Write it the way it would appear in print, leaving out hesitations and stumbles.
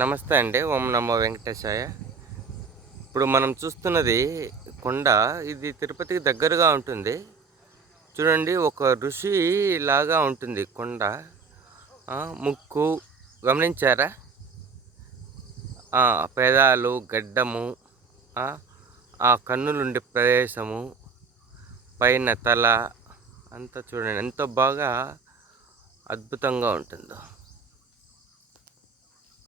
నమస్తే అండి. ఓం నమో వెంకటేశాయ. ఇప్పుడు మనం చూస్తున్నది కొండ. ఇది తిరుపతికి దగ్గరగా ఉంటుంది. చూడండి, ఒక ఋషి లాగా ఉంటుంది కొండ. ముక్కు గమనించారా? పెదాలు, గడ్డము, ఆ ఆ కన్నులుండే ప్రదేశము, పైన తల అంతా చూడండి ఎంత బాగా అద్భుతంగా ఉంటుందో.